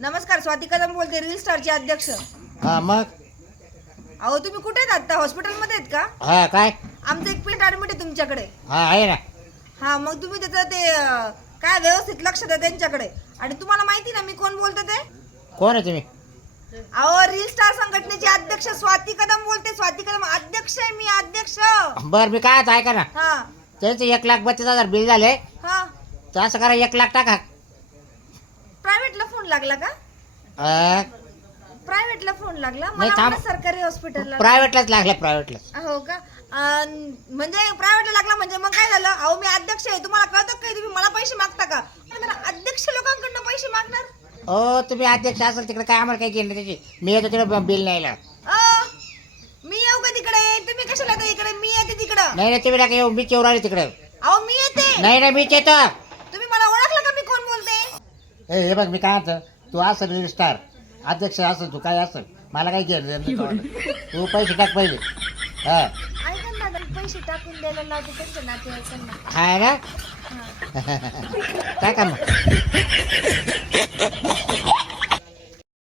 नमस्कार, स्वाती कदम बोलते, रील स्टारचे अध्यक्ष. हा मग. अहो तुम्ही कुठे आहेत आता? हॉस्पिटलमध्ये आहेत का? हा काय? आमचं एक पेशंट ऍडमिट आहे तुमच्याकडे. हा आहे ना. हा मग तुम्ही त्याचं ते काय व्यवस्थित लक्ष द्या त्यांच्याकडे. आणि तुम्हाला माहिती ना मी कोण बोलते ते? कोण आहे तुम्ही? अहो रील स्टार संघटनेचे अध्यक्ष स्वाती कदम बोलते. स्वाती कदम अध्यक्ष आहे मी, अध्यक्ष. बर मी काय ऐका ना, हा त्यांचं 1,32,000 बिल झाले. हा. तर असं करा 1,00,000 टाका. प्रायव्हेटला फोन लागला का? अं, प्रायव्हेटला फोन लागला नाही, मला थांब. वाटलं सरकारी हॉस्पिटलला. प्रायव्हेटलाच लागलं, प्रायव्हेटलाच. हो का? म्हणजे प्रायव्हेटला लागला म्हणजे मग काय झालं? अहो मी अध्यक्ष आहे, तुम्हाला कळतं काय? तुम्ही मला पैसे मागता का? अध्यक्ष लोकांकडनं पैसे मागणार? हो तुम्ही अध्यक्ष असेल तिकडे काय आम्हाला काही केलं नाही त्याची. मी येतो तिकडे बिल न्यायला. मी येऊ का तिकडे? तुम्ही कशाला येता इकडे? मी येते तिकडं. नाही नाही तुम्ही नका येऊ, मी चेवर आले तिकडे. अहो मी येते. नाही नाही मीच येतो. तुम्ही मला ओळखलं का मी कोण बोलते? हे बघ मी काय म्हणतो, तू असेल रील स्टार अध्यक्ष असेल, तू काय असेल मला काही केलं नाही. तू पैसे टाक पहिले. हा ऐका ना दादा, पैसे टाकून द्यायला लावते त्यांच्या नातेवाईकांना. हा ना. हा. काय काम?